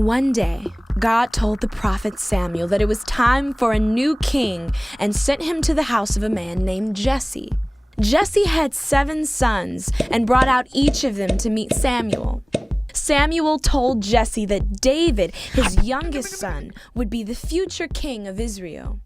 One day, God told the prophet Samuel that it was time for a new king and sent him to the house of a man named Jesse. Jesse had 7 sons and brought out each of them to meet Samuel. Samuel told Jesse that David, his youngest son, would be the future king of Israel.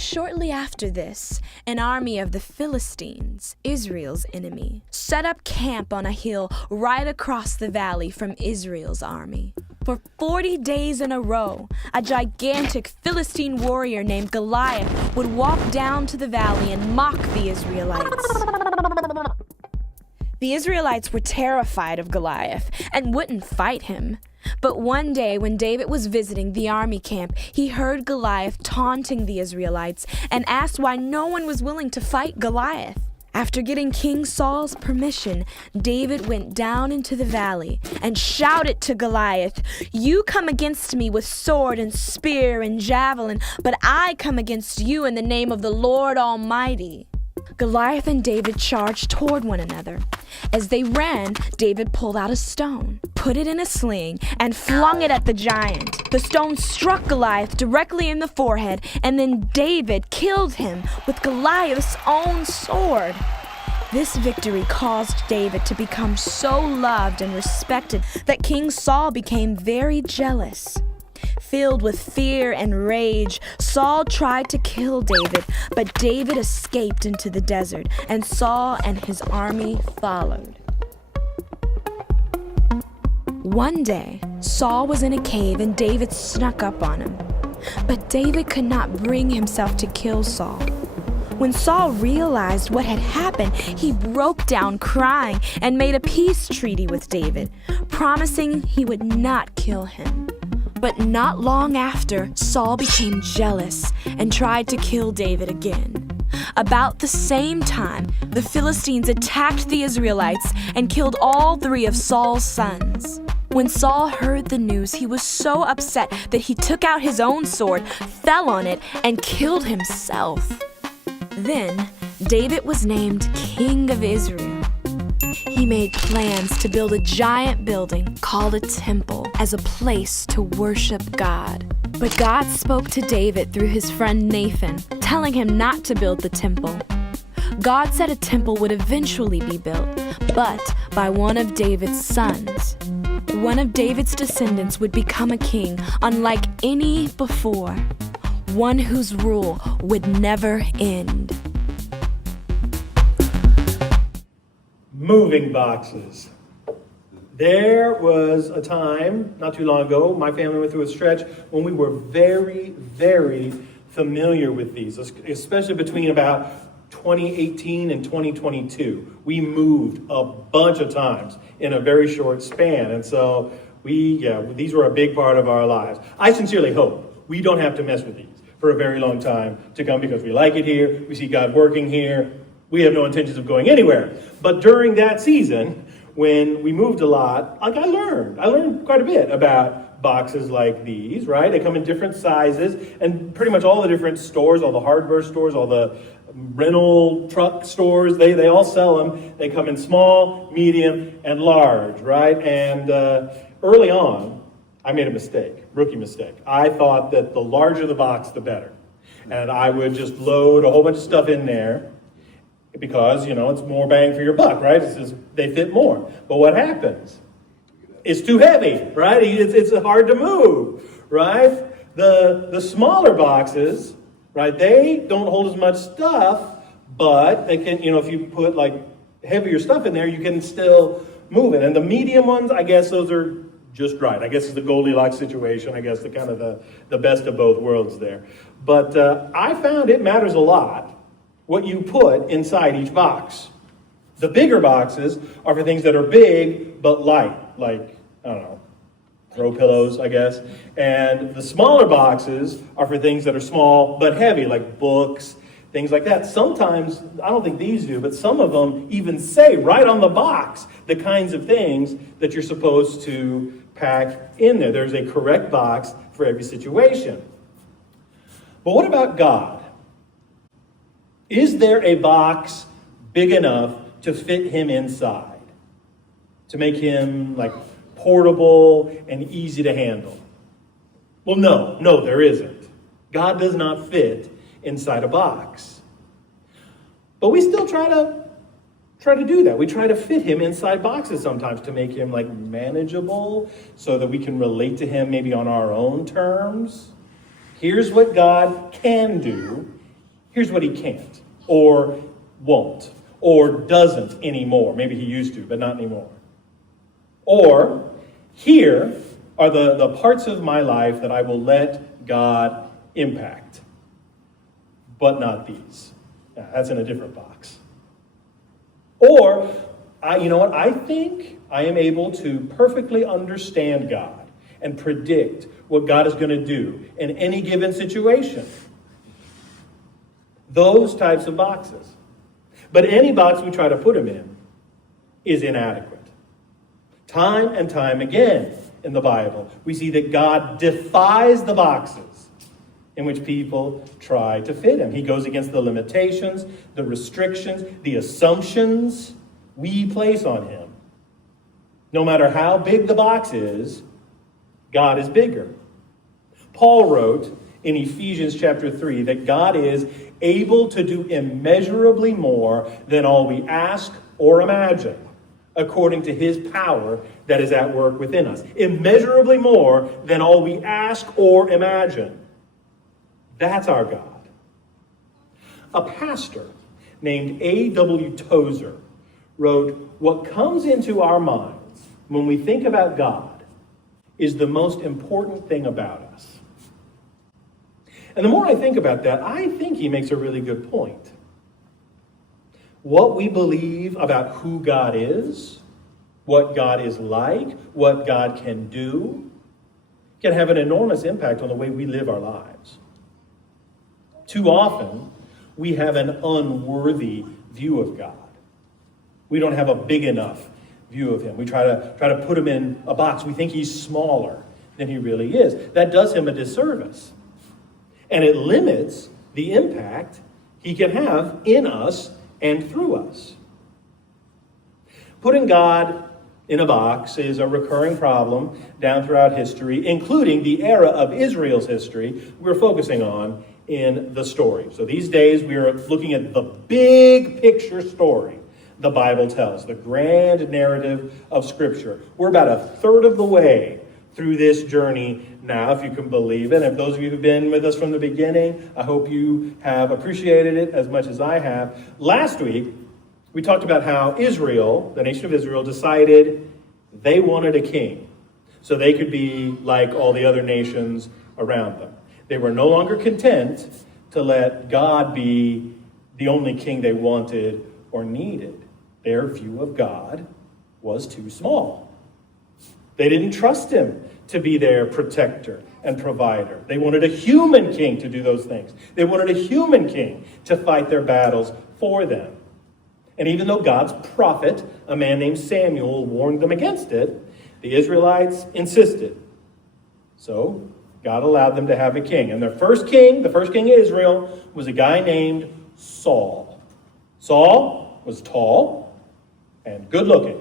Shortly after this, an army of the Philistines, Israel's enemy, set up camp on a hill right across the valley from Israel's army. For 40 days in a row, a gigantic Philistine warrior named Goliath would walk down to the valley and mock the Israelites. The Israelites were terrified of Goliath and wouldn't fight him. But one day when David was visiting the army camp, he heard Goliath taunting the Israelites and asked why no one was willing to fight Goliath. After getting King Saul's permission, David went down into the valley and shouted to Goliath, "You come against me with sword and spear and javelin, but I come against you in the name of the Lord Almighty." Goliath and David charged toward one another. As they ran, David pulled out a stone, put it in a sling, and flung it at the giant. The stone struck Goliath directly in the forehead, and then David killed him with Goliath's own sword. This victory caused David to become so loved and respected that King Saul became very jealous. Filled with fear and rage, Saul tried to kill David, but David escaped into the desert, and Saul and his army followed. One day, Saul was in a cave and David snuck up on him. But David could not bring himself to kill Saul. When Saul realized what had happened, he broke down crying and made a peace treaty with David, promising he would not kill him. But not long after, Saul became jealous and tried to kill David again. About the same time, the Philistines attacked the Israelites and killed all 3 of Saul's sons. When Saul heard the news, he was so upset that he took out his own sword, fell on it, and killed himself. Then, David was named King of Israel. He made plans to build a giant building called a temple as a place to worship God. But God spoke to David through his friend Nathan, telling him not to build the temple. God said a temple would eventually be built, but by one of David's sons. One of David's descendants would become a king unlike any before, one whose rule would never end. Moving boxes. There was a time, not too long ago, my family went through a stretch when we were very, very familiar with these, especially between about 2018 and 2022. We moved a bunch of times in a very short span. And so these were a big part of our lives. I sincerely hope we don't have to mess with these for a very long time to come because we like it here. We see God working here. We have no intentions of going anywhere. But during that season, when we moved a lot, I learned quite a bit about boxes like these, right? They come in different sizes, and pretty much all the different stores, all the hardware stores, all the rental truck stores, they all sell them. They come in small, medium, and large, right? And early on, I made a mistake, rookie mistake. I thought that the larger the box, the better. And I would just load a whole bunch of stuff in there, because, it's more bang for your buck, right? They fit more. But what happens? It's too heavy, right? It's hard to move, right? The smaller boxes, right, they don't hold as much stuff, but they can, if you put like heavier stuff in there, you can still move it. And the medium ones, I guess those are just right. I guess it's the Goldilocks situation. I guess the best of both worlds there. But I found it matters a lot what you put inside each box. The bigger boxes are for things that are big but light, like, I don't know, throw pillows, I guess. And the smaller boxes are for things that are small but heavy, like books, things like that. Sometimes, I don't think these do, but some of them even say right on the box the kinds of things that you're supposed to pack in there. There's a correct box for every situation. But what about God? Is there a box big enough to fit him inside? To make him like portable and easy to handle. Well, no, there isn't. God does not fit inside a box. But we still try to do that. We try to fit him inside boxes sometimes to make him like manageable so that we can relate to him maybe on our own terms. Here's what God can do. Here's what he can't or won't or doesn't anymore. Maybe he used to, but not anymore. Or here are the parts of my life that I will let God impact, but not these. Now, that's in a different box. Or, I think I am able to perfectly understand God and predict what God is going to do in any given situation. Those types of boxes. But any box we try to put him in is inadequate. Time and time again in the Bible, we see that God defies the boxes in which people try to fit him. He goes against the limitations, the restrictions, the assumptions we place on him. No matter how big the box is, God is bigger. Paul wrote in Ephesians chapter 3 that God is able to do immeasurably more than all we ask or imagine, according to his power that is at work within us. Immeasurably more than all we ask or imagine. That's our God. A pastor named A.W. Tozer wrote, "What comes into our minds when we think about God is the most important thing about us." And the more I think about that, I think he makes a really good point. What we believe about who God is, what God is like, what God can do, can have an enormous impact on the way we live our lives. Too often, we have an unworthy view of God. We don't have a big enough view of him. We try to put him in a box. We think he's smaller than he really is. That does him a disservice. And it limits the impact he can have in us and through us. Putting God in a box is a recurring problem down throughout history, including the era of Israel's history we're focusing on in the story. So these days we are looking at the big picture story the Bible tells, the grand narrative of Scripture. We're about a third of the way through this journey now, if you can believe it. And if those of you who've been with us from the beginning, I hope you have appreciated it as much as I have. Last week, we talked about how Israel, the nation of Israel, decided they wanted a king so they could be like all the other nations around them. They were no longer content to let God be the only king they wanted or needed. Their view of God was too small. They didn't trust him to be their protector and provider. They wanted a human king to do those things. They wanted a human king to fight their battles for them. And even though God's prophet, a man named Samuel, warned them against it, the Israelites insisted. So God allowed them to have a king. And their first king, the first king of Israel, was a guy named Saul. Saul was tall and good looking.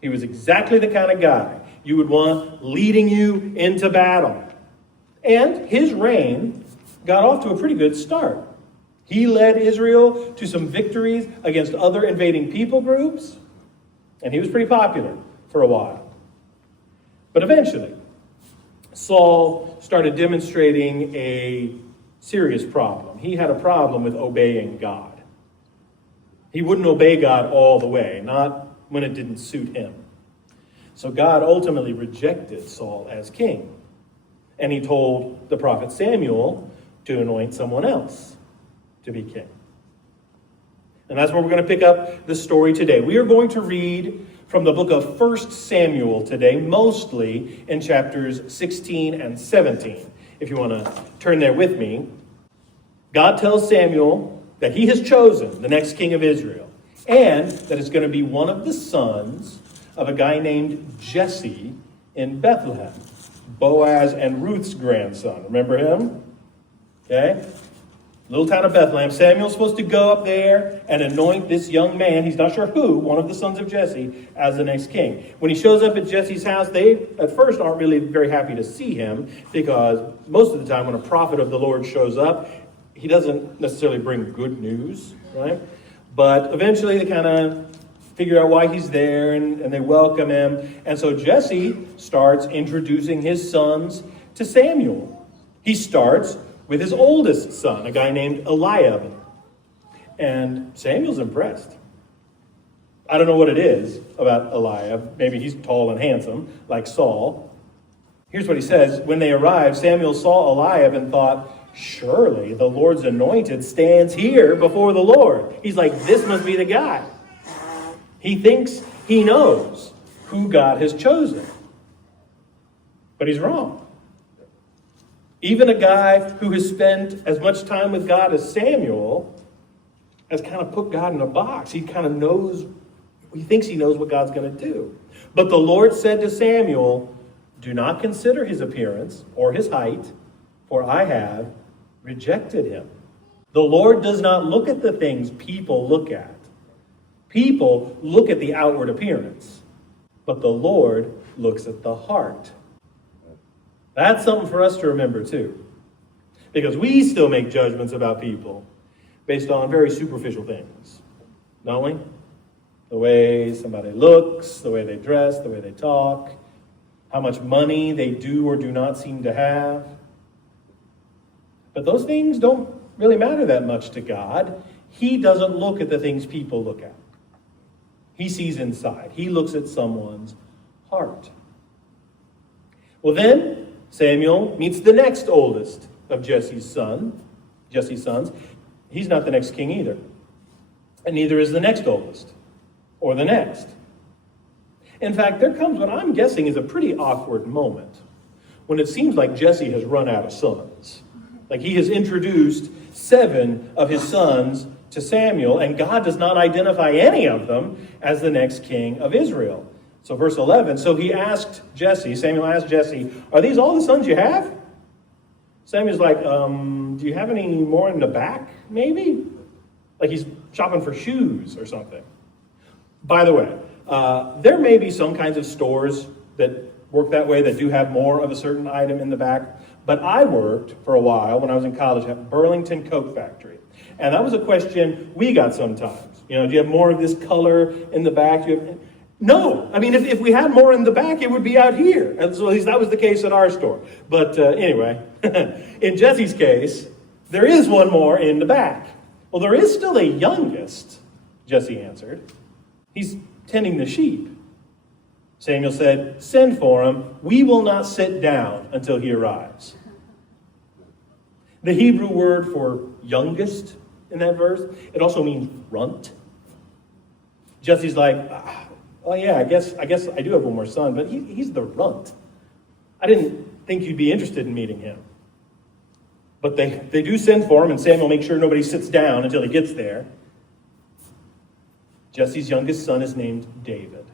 He was exactly the kind of guy you would want leading you into battle. And his reign got off to a pretty good start. He led Israel to some victories against other invading people groups, and he was pretty popular for a while. But eventually, Saul started demonstrating a serious problem. He had a problem with obeying God. He wouldn't obey God all the way, not when it didn't suit him. So God ultimately rejected Saul as king. And he told the prophet Samuel to anoint someone else to be king. And that's where we're going to pick up the story today. We are going to read from the book of 1 Samuel today, mostly in chapters 16 and 17. If you want to turn there with me. God tells Samuel that he has chosen the next king of Israel, and that it's going to be one of the sons of a guy named Jesse in Bethlehem, Boaz and Ruth's grandson. Remember him? Okay? little town of Bethlehem. Samuel's supposed to go up there and anoint this young man, he's not sure who, one of the sons of Jesse, as the next king. When he shows up at Jesse's house, they at first aren't really very happy to see him, because most of the time when a prophet of the Lord shows up, he doesn't necessarily bring good news, right? But eventually they kind of figure out why he's there, and they welcome him. And so Jesse starts introducing his sons to Samuel. He starts with his oldest son, a guy named Eliab. And Samuel's impressed. I don't know what it is about Eliab. Maybe he's tall and handsome, like Saul. Here's what he says. When they arrived, Samuel saw Eliab and thought, surely the Lord's anointed stands here before the Lord. He's like, this must be the guy. He thinks he knows who God has chosen. But he's wrong. Even a guy who has spent as much time with God as Samuel has kind of put God in a box. He kind of knows, he thinks he knows what God's going to do. But the Lord said to Samuel, do not consider his appearance or his height, for I have rejected him. The Lord does not look at the things people look at. People look at the outward appearance, but the Lord looks at the heart. That's something for us to remember too, because we still make judgments about people based on very superficial things, don't we? The way somebody looks, the way they dress, the way they talk, how much money they do or do not seem to have. But those things don't really matter that much to God. He doesn't look at the things people look at. He sees inside. He looks at someone's heart. Well, then Samuel meets the next oldest of Jesse's sons. He's not the next king either. And neither is the next oldest or the next. In fact, there comes what I'm guessing is a pretty awkward moment when it seems like Jesse has run out of sons. Like he has introduced 7 of his sons to Samuel, and God does not identify any of them as the next king of Israel. So verse 11, so Samuel asked Jesse, are these all the sons you have? Samuel's like, do you have any more in the back, maybe? Like he's shopping for shoes or something. By the way, there may be some kinds of stores that work that way, that do have more of a certain item in the back. But I worked for a while when I was in college at Burlington Coat Factory. And that was a question we got sometimes. You know, do you have more of this color in the back? No. I mean, if we had more in the back, it would be out here. And so at least that was the case at our store. But anyway, in Jesse's case, there is one more in the back. Well, there is still a youngest, Jesse answered. He's tending the sheep. Samuel said, send for him. We will not sit down until he arrives. The Hebrew word for youngest in that verse, it also means runt. Jesse's like, oh yeah, I guess I do have one more son, but he's the runt. I didn't think you'd be interested in meeting him. But they do send for him, and Samuel makes sure nobody sits down until he gets there. Jesse's youngest son is named David.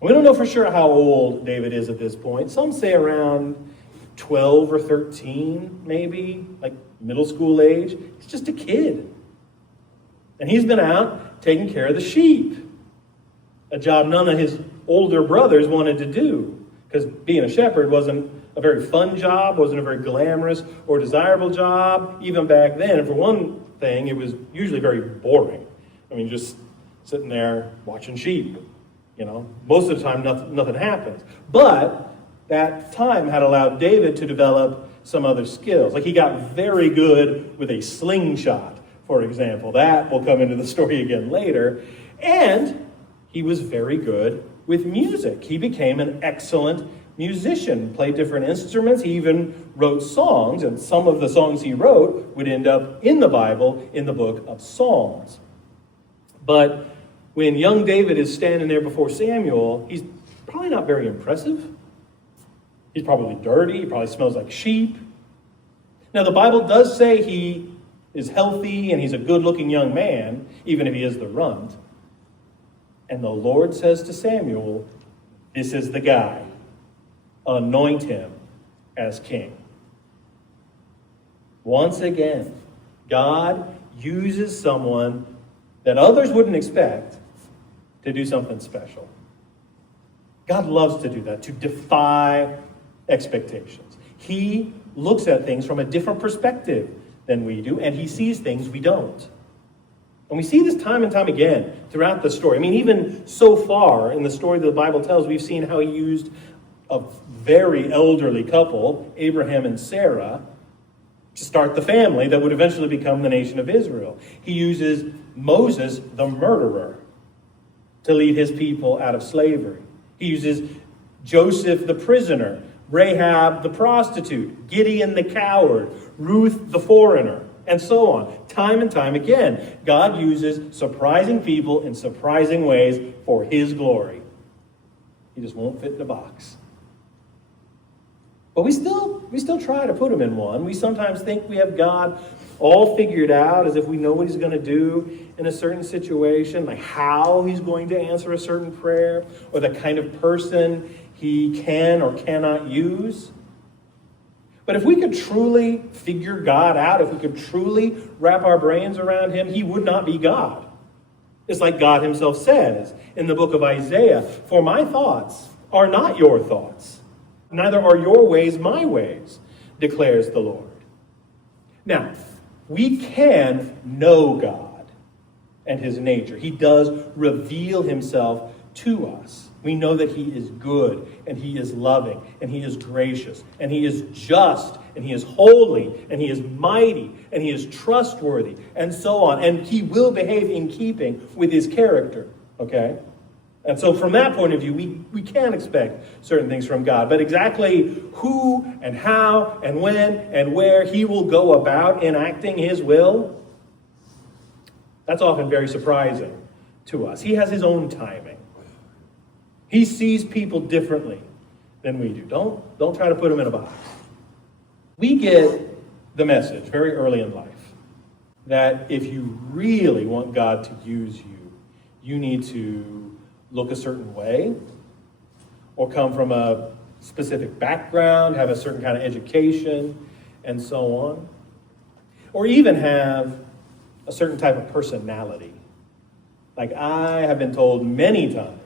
We don't know for sure how old David is at this point. Some say around 12 or 13, maybe, like middle school age. He's just a kid. And he's been out taking care of the sheep, a job none of his older brothers wanted to do, because being a shepherd wasn't a very fun job, wasn't a very glamorous or desirable job, even back then. And for one thing, it was usually very boring. I mean, just sitting there watching sheep. You know, most of the time nothing happens. But that time had allowed David to develop some other skills. Like he got very good with a slingshot, for example. That will come into the story again later. And he was very good with music. He became an excellent musician, played different instruments. He even wrote songs, and some of the songs he wrote would end up in the Bible in the book of Psalms. But when young David is standing there before Samuel, he's probably not very impressive. He's probably dirty. He probably smells like sheep. Now, the Bible does say he is healthy and he's a good-looking young man, even if he is the runt. And the Lord says to Samuel, this is the guy. Anoint him as king. Once again, God uses someone that others wouldn't expect to do something special. God loves to do that, to defy expectations. He looks at things from a different perspective than we do, and he sees things we don't. And we see this time and time again throughout the story. I mean, even so far in the story that the Bible tells, we've seen how he used a very elderly couple, Abraham and Sarah, to start the family that would eventually become the nation of Israel. He uses Moses, the murderer, to lead his people out of slavery. He uses Joseph, the prisoner, Rahab, the prostitute, Gideon, the coward, Ruth, the foreigner, and so on. Time and time again, God uses surprising people in surprising ways for his glory. He just won't fit in a box. But we still try to put him in one. We sometimes think we have God all figured out, as if we know what he's going to do in a certain situation, like how he's going to answer a certain prayer, or the kind of person he can or cannot use. But if we could truly figure God out, if we could truly wrap our brains around him, he would not be God. It's like God himself says in the book of Isaiah, "For my thoughts are not your thoughts, neither are your ways my ways, declares the Lord." Now, we can know God and his nature. He does reveal himself to us. We know that he is good, and he is loving, and he is gracious, and he is just, and he is holy, and he is mighty, and he is trustworthy, and so on. And he will behave in keeping with his character, okay? And so from that point of view, we can expect certain things from God. But exactly who and how and when and where he will go about enacting his will, that's often very surprising to us. He has his own timing. He sees people differently than we do. Don't try to put him in a box. We get the message very early in life that if you really want God to use you, you need to look a certain way, or come from a specific background, have a certain kind of education, and so on. Or even have a certain type of personality. Like I have been told many times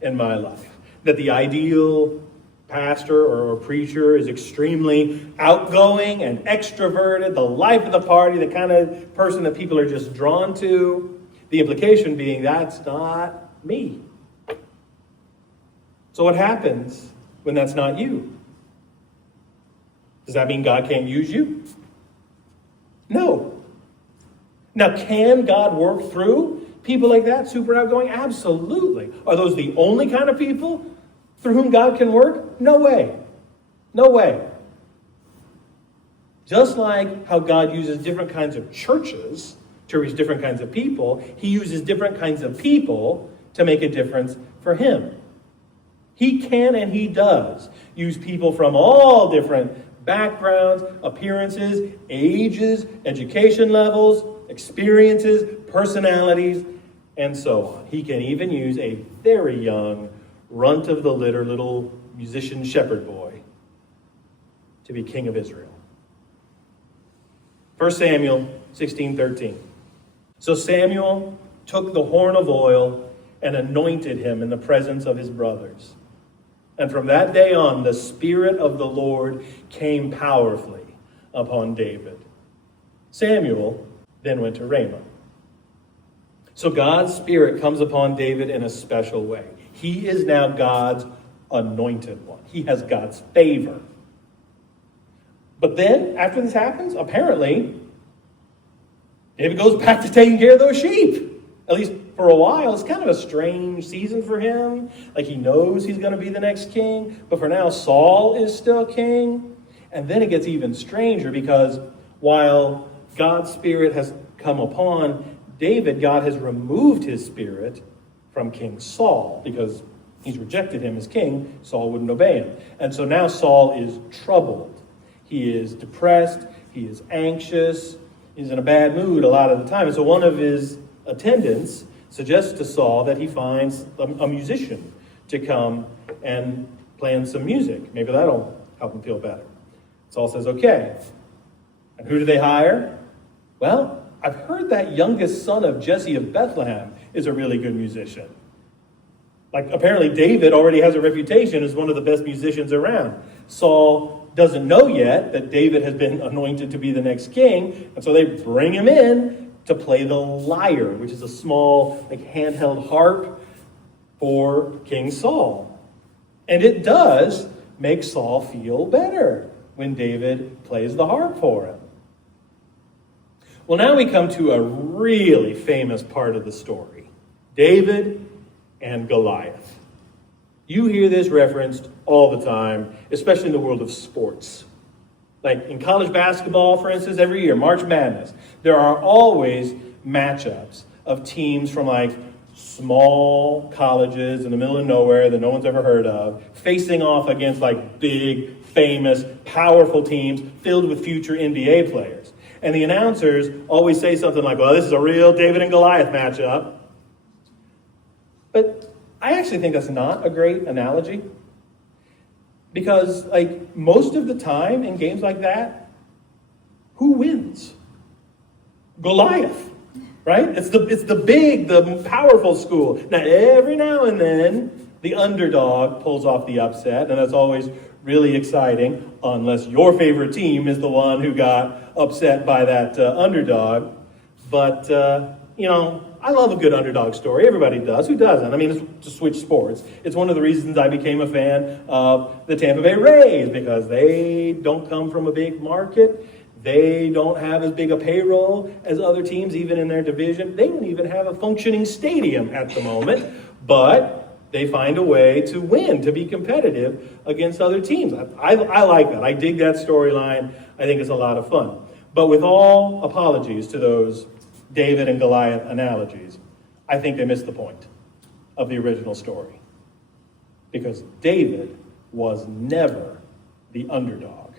in my life that the ideal pastor or preacher is extremely outgoing and extroverted, the life of the party, the kind of person that people are just drawn to. The implication being that's not me. So what happens when that's not you? Does that mean God can't use you? No. Now, can God work through people like that, super outgoing? Absolutely. Are those the only kind of people through whom God can work? No way. No way. Just like how God uses different kinds of churches to reach different kinds of people, he uses different kinds of people to make a difference for him. He can and he does use people from all different backgrounds, appearances, ages, education levels, experiences, personalities, and so on. He can even use a very young, runt-of-the-litter little musician shepherd boy to be king of Israel. 1 Samuel 16:13. So Samuel took the horn of oil and anointed him in the presence of his brothers. And from that day on, the Spirit of the Lord came powerfully upon David. Samuel then went to Ramah. So God's Spirit comes upon David in a special way. He is now God's anointed one. He has God's favor. But then, after this happens, apparently, David goes back to taking care of those sheep. At least for a while. It's kind of a strange season for him. Like he knows he's going to be the next king. But for now, Saul is still king. And then it gets even stranger because while God's Spirit has come upon David, God has removed his spirit from King Saul because he's rejected him as king. Saul wouldn't obey him. And so now Saul is troubled. He is depressed. He is anxious. He's in a bad mood a lot of the time. And so one of his attendants suggests to Saul that he finds a musician to come and play some music. Maybe that'll help him feel better. Saul says, okay. And who do they hire? Well, I've heard that youngest son of Jesse of Bethlehem is a really good musician. Like, apparently David already has a reputation as one of the best musicians around. Saul doesn't know yet that David has been anointed to be the next king, and so they bring him in to play the lyre, which is a small, handheld harp for King Saul. And it does make Saul feel better when David plays the harp for him. Well, now we come to a really famous part of the story. David and Goliath. You hear this referenced all the time, especially in the world of sports. Like in college basketball, for instance, every year, March Madness, there are always matchups of teams from small colleges in the middle of nowhere that no one's ever heard of, facing off against big, famous, powerful teams filled with future NBA players. And the announcers always say something like, well, this is a real David and Goliath matchup. But I actually think that's not a great analogy. Because, most of the time in games like that, who wins? Goliath, right? It's the big, the powerful school. Now, every now and then, the underdog pulls off the upset, and that's always really exciting, unless your favorite team is the one who got upset by that underdog. But, I love a good underdog story. Everybody does. Who doesn't? I mean, it's to switch sports. It's one of the reasons I became a fan of the Tampa Bay Rays, because they don't come from a big market. They don't have as big a payroll as other teams, even in their division. They don't even have a functioning stadium at the moment, but they find a way to win, to be competitive against other teams. I like that. I dig that storyline. I think it's a lot of fun. But with all apologies to those David and Goliath analogies, I think they missed the point of the original story. Because David was never the underdog.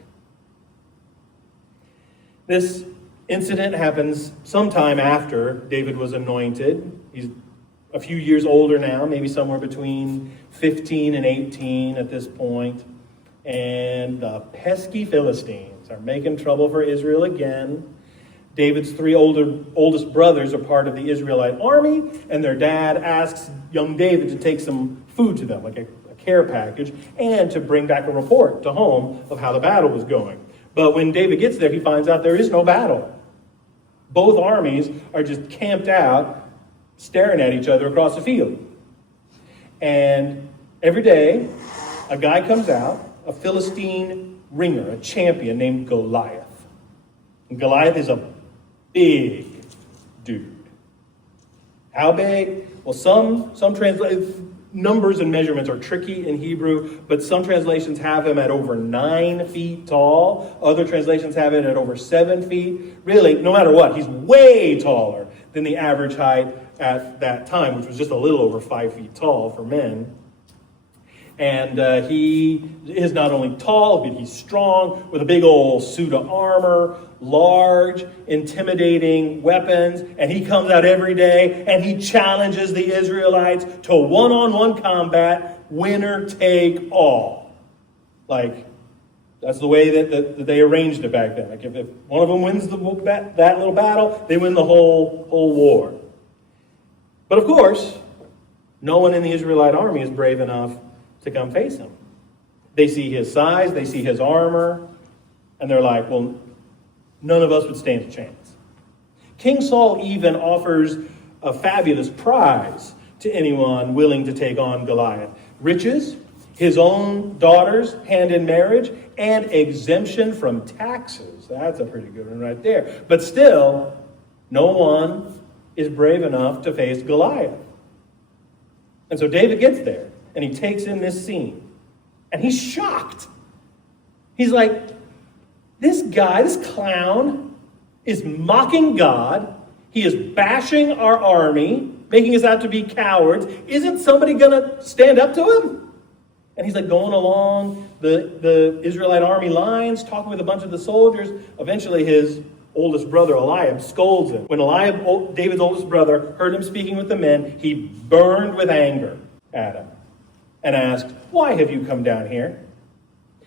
This incident happens sometime after David was anointed. He's a few years older now, maybe somewhere between 15 and 18 at this point. And the pesky Philistines are making trouble for Israel again. David's three oldest brothers are part of the Israelite army, and their dad asks young David to take some food to them, like a care package, and to bring back a report to home of how the battle was going. But when David gets there, he finds out there is no battle. Both armies are just camped out, staring at each other across the field. And every day, a guy comes out, a Philistine ringer, a champion named Goliath. And Goliath is a big dude. How big? Well, some numbers and measurements are tricky in Hebrew, but some translations have him at over 9 feet tall. Other translations have it at over 7 feet. Really, no matter what, he's way taller than the average height at that time, which was just a little over 5 feet tall for men. And he is not only tall, but he's strong, with a big old suit of armor, large, intimidating weapons. And he comes out every day and he challenges the Israelites to one-on-one combat, winner take all. That's the way that they arranged it back then. If one of them wins that little battle, they win the whole war. But of course, no one in the Israelite army is brave enough to come face him. They see his size, they see his armor, and they're like, well, none of us would stand a chance. King Saul even offers a fabulous prize to anyone willing to take on Goliath. Riches, his own daughters hand in marriage, and exemption from taxes. That's a pretty good one right there. But still, no one is brave enough to face Goliath. And so David gets there, and he takes in this scene. And he's shocked. He's like, this guy, this clown, is mocking God. He is bashing our army, making us out to be cowards. Isn't somebody going to stand up to him? And he's like going along the Israelite army lines, talking with a bunch of the soldiers. Eventually his oldest brother, Eliab, scolds him. When Eliab, David's oldest brother, heard him speaking with the men, he burned with anger at him and asked, why have you come down here?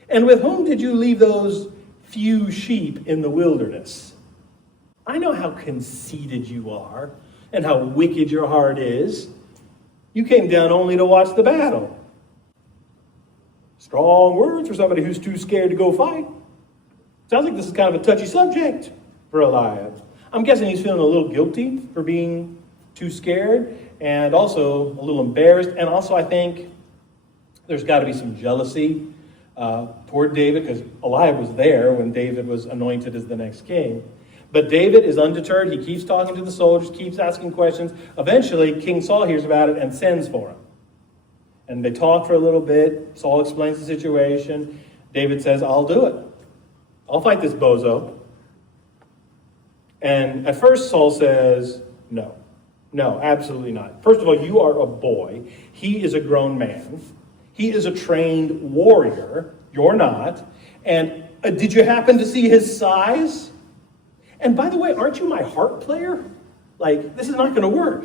And with whom did you leave those few sheep in the wilderness? I know how conceited you are and how wicked your heart is. You came down only to watch the battle. Strong words for somebody who's too scared to go fight. Sounds like this is kind of a touchy subject for Goliath. I'm guessing he's feeling a little guilty for being too scared and also a little embarrassed. And also I think there's got to be some jealousy toward David, because Goliath was there when David was anointed as the next king. But David is undeterred. He keeps talking to the soldiers, keeps asking questions. Eventually, King Saul hears about it and sends for him. And they talk for a little bit. Saul explains the situation. David says, I'll do it. I'll fight this bozo. And at first, Saul says, no. No, absolutely not. First of all, you are a boy. He is a grown man. He is a trained warrior. You're not. And did you happen to see his size? And by the way, aren't you my harp player? Like, this is not going to work.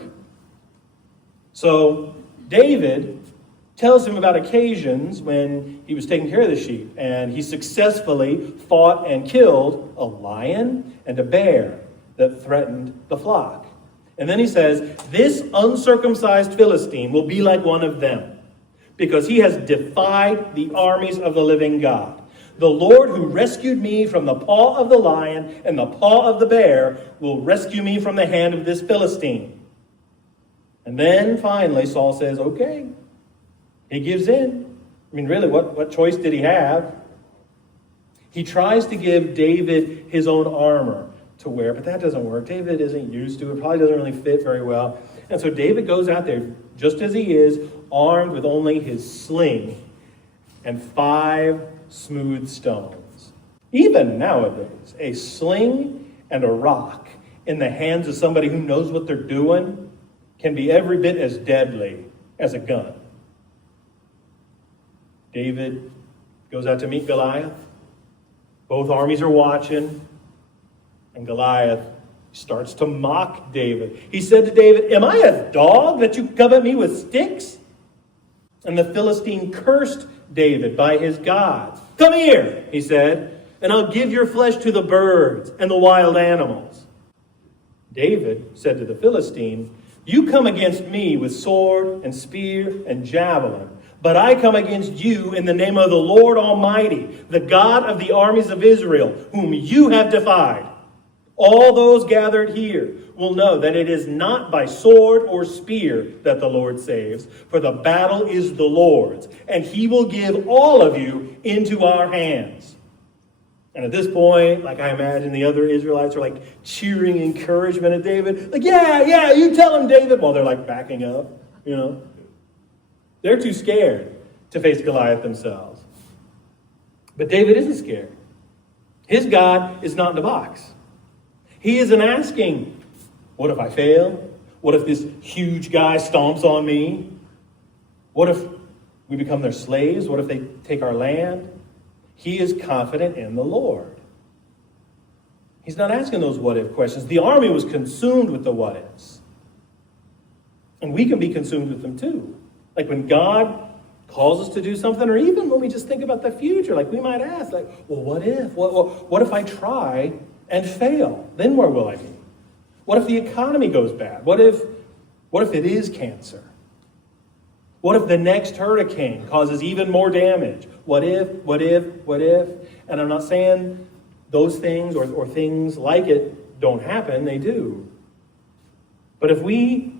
So David tells him about occasions when he was taking care of the sheep, and he successfully fought and killed a lion and a bear that threatened the flock. And then he says, this uncircumcised Philistine will be like one of them, because he has defied the armies of the living God. The Lord who rescued me from the paw of the lion and the paw of the bear will rescue me from the hand of this Philistine. And then finally Saul says, okay. He gives in. I mean, really, what choice did he have? He tries to give David his own armor to wear, but that doesn't work. David isn't used to it. Probably doesn't really fit very well. And so David goes out there just as he is, armed with only his sling and 5 smooth stones. Even nowadays, a sling and a rock in the hands of somebody who knows what they're doing can be every bit as deadly as a gun. David goes out to meet Goliath. Both armies are watching. And Goliath starts to mock David. He said to David, am I a dog that you come at me with sticks? And the Philistine cursed David by his gods. Come here, he said, and I'll give your flesh to the birds and the wild animals. David said to the Philistine, you come against me with sword and spear and javelin, but I come against you in the name of the Lord Almighty, the God of the armies of Israel, whom you have defied. All those gathered here will know that it is not by sword or spear that the Lord saves, for the battle is the Lord's, and he will give all of you into our hands. And at this point, like I imagine the other Israelites are like cheering encouragement at David. Like, yeah, you tell him, David. While they're like backing up, you know. They're too scared to face Goliath themselves. But David isn't scared. His God is not in the box. He isn't asking, what if I fail? What if this huge guy stomps on me? What if we become their slaves? What if they take our land? He is confident in the Lord. He's not asking those what if questions. The army was consumed with the what ifs. And we can be consumed with them too. Like when God calls us to do something, or even when we just think about the future, like we might ask, like, well, what if? What if I try and fail? Then where will I be? What if the economy goes bad? What if it is cancer? What if the next hurricane causes even more damage? What if? And I'm not saying those things or things like it don't happen. They do. But if we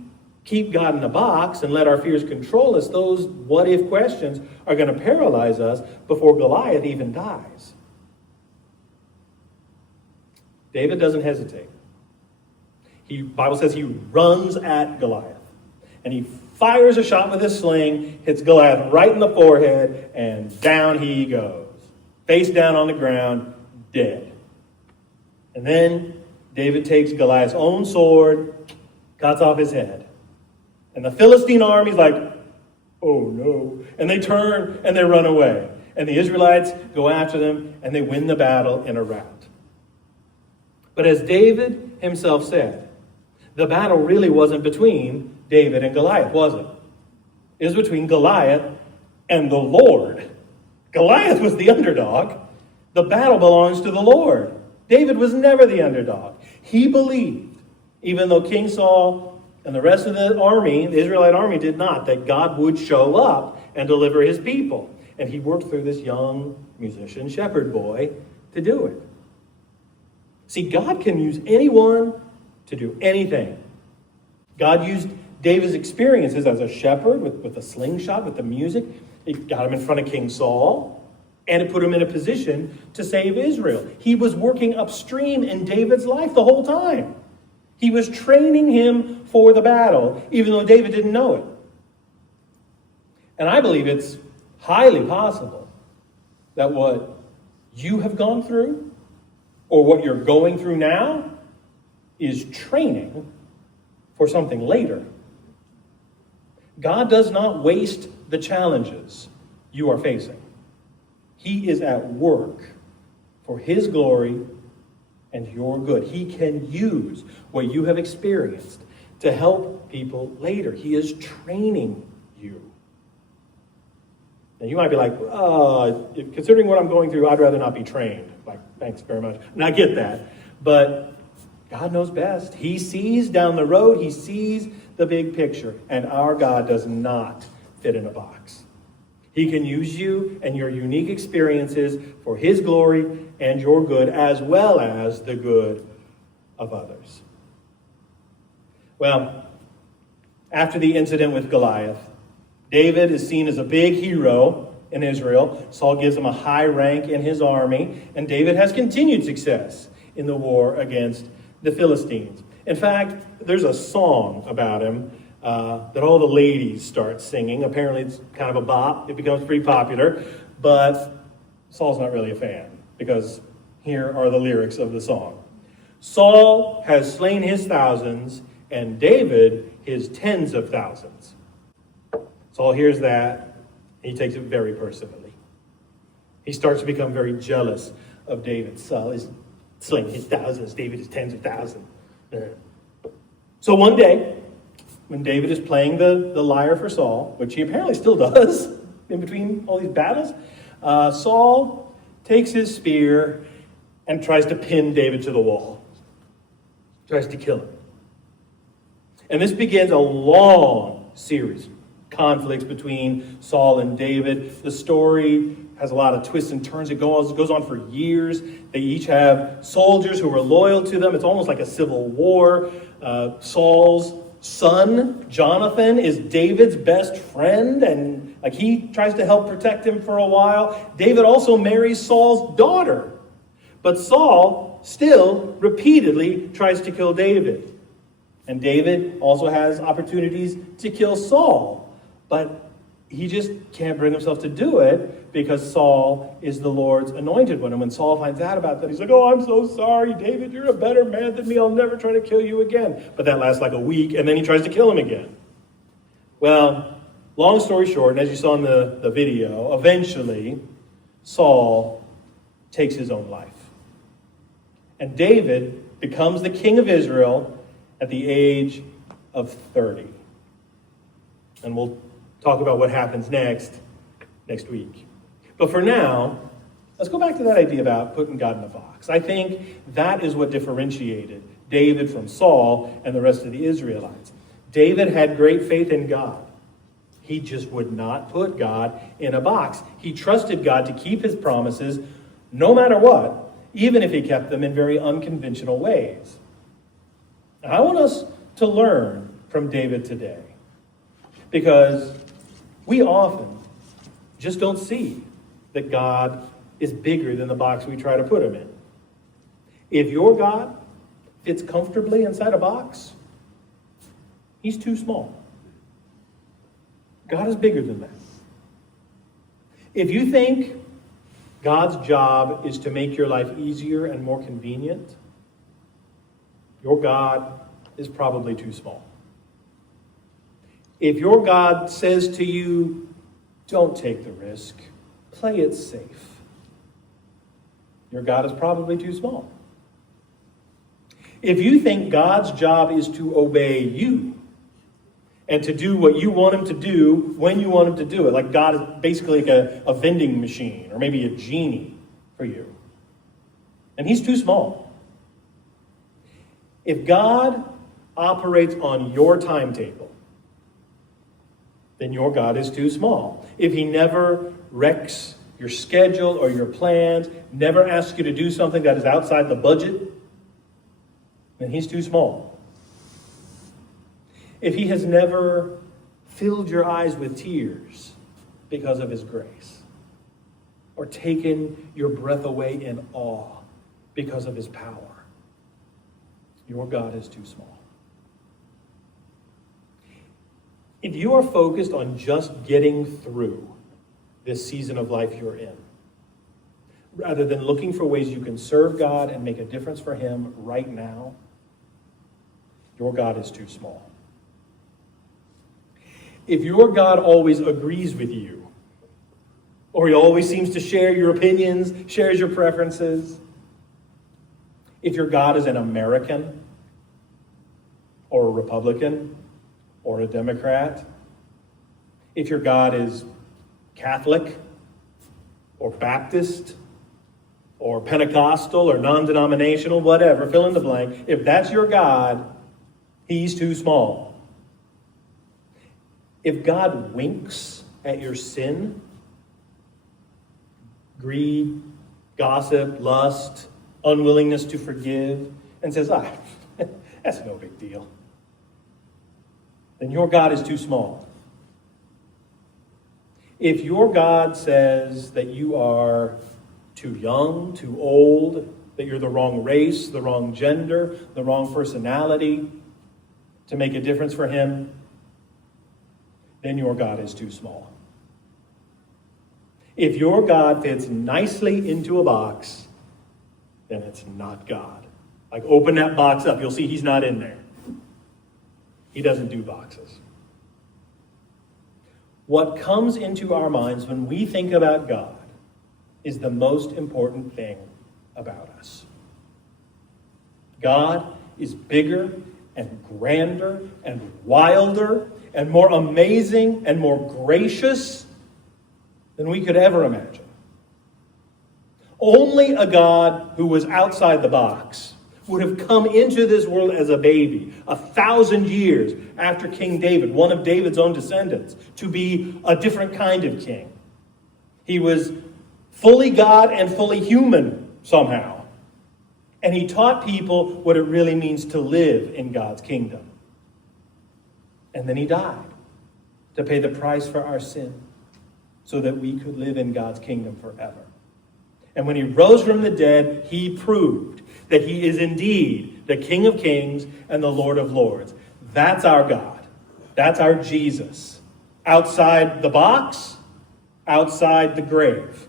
keep God in a box and let our fears control us, those what-if questions are going to paralyze us before Goliath even dies. David doesn't hesitate. The Bible says he runs at Goliath. And he fires a shot with his sling, hits Goliath right in the forehead, and down he goes. Face down on the ground, dead. And then David takes Goliath's own sword, cuts off his head. And the Philistine army's like, oh no. And they turn and they run away. And the Israelites go after them and they win the battle in a rout. But as David himself said, the battle really wasn't between David and Goliath, was it? It was between Goliath and the Lord. Goliath was the underdog. The battle belongs to the Lord. David was never the underdog. He believed, even though King Saul and the rest of the army, the Israelite army, did not, that God would show up and deliver his people. And he worked through this young musician, shepherd boy, to do it. See, God can use anyone to do anything. God used David's experiences as a shepherd with a slingshot, with the music. It got him in front of King Saul, and it put him in a position to save Israel. He was working upstream in David's life the whole time. He was training him for the battle, even though David didn't know it. And I believe it's highly possible that what you have gone through, or what you're going through now, is training for something later. God does not waste the challenges you are facing. He is at work for his glory and your good. He can use what you have experienced to help people later. He is training you. And you might be like, considering what I'm going through, I'd rather not be trained. Like, thanks very much. And I get that. But God knows best. He sees down the road. He sees the big picture. And our God does not fit in a box. He can use you and your unique experiences for his glory and your good, as well as the good of others. Well, after the incident with Goliath, David is seen as a big hero in Israel. Saul gives him a high rank in his army, and David has continued success in the war against the Philistines. In fact, there's a song about him that all the ladies start singing. Apparently it's kind of a bop. It becomes pretty popular, but Saul's not really a fan, because here are the lyrics of the song. Saul has slain his thousands, and David his tens of thousands. Saul hears that, and he takes it very personally. He starts to become very jealous of David. Saul is slaying his thousands, David is tens of thousands. So one day, when David is playing the lyre for Saul, which he apparently still does in between all these battles, Saul takes his spear and tries to pin David to the wall. Tries to kill him. And this begins a long series. Conflicts between Saul and David. The story has a lot of twists and turns. It goes on for years. They each have soldiers who are loyal to them. It's almost like a civil war. Saul's son, Jonathan, is David's best friend, and he tries to help protect him for a while. David also marries Saul's daughter. But Saul still repeatedly tries to kill David. And David also has opportunities to kill Saul. But he just can't bring himself to do it because Saul is the Lord's anointed one. And when Saul finds out about that, he's like, oh, I'm so sorry, David. You're a better man than me. I'll never try to kill you again. But that lasts like a week, and then he tries to kill him again. Well, long story short, and as you saw in the video, eventually Saul takes his own life. And David becomes the king of Israel at the age of 30. And we'll talk about what happens next week. But for now, let's go back to that idea about putting God in a box. I think that is what differentiated David from Saul and the rest of the Israelites. David had great faith in God. He just would not put God in a box. He trusted God to keep his promises no matter what, even if he kept them in very unconventional ways. Now, I want us to learn from David today, because we often just don't see that God is bigger than the box we try to put him in. If your God fits comfortably inside a box, he's too small. God is bigger than that. If you think God's job is to make your life easier and more convenient, your God is probably too small. If your God says to you, don't take the risk, play it safe, your God is probably too small. If you think God's job is to obey you and to do what you want him to do when you want him to do it, like God is basically like a vending machine or maybe a genie for you, and he's too small. If God operates on your timetable, then your God is too small. If he never wrecks your schedule or your plans, never asks you to do something that is outside the budget, then he's too small. If he has never filled your eyes with tears because of his grace, or taken your breath away in awe because of his power, your God is too small. If you are focused on just getting through this season of life you're in, rather than looking for ways you can serve God and make a difference for him right now, your God is too small. If your God always agrees with you, or he always seems to share your opinions, shares your preferences, if your God is an American, or a Republican, or a Democrat, if your God is Catholic, or Baptist, or Pentecostal, or non-denominational, whatever, fill in the blank, if that's your God, he's too small. If God winks at your sin, greed, gossip, lust, unwillingness to forgive, and says, that's no big deal, then your God is too small. If your God says that you are too young, too old, that you're the wrong race, the wrong gender, the wrong personality to make a difference for him, then your God is too small. If your God fits nicely into a box, then it's not God. Like, open that box up. You'll see he's not in there. He doesn't do boxes. What comes into our minds when we think about God is the most important thing about us. God is bigger and grander and wilder and more amazing and more gracious than we could ever imagine. Only a God who was outside the box would have come into this world as a baby 1,000 years after King David, one of David's own descendants, to be a different kind of king. He was fully God and fully human somehow. And he taught people what it really means to live in God's kingdom. And then he died to pay the price for our sin so that we could live in God's kingdom forever. And when he rose from the dead, he proved that he is indeed the King of Kings and the Lord of Lords. That's our God. That's our Jesus. Outside the box, outside the grave.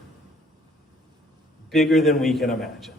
Bigger than we can imagine.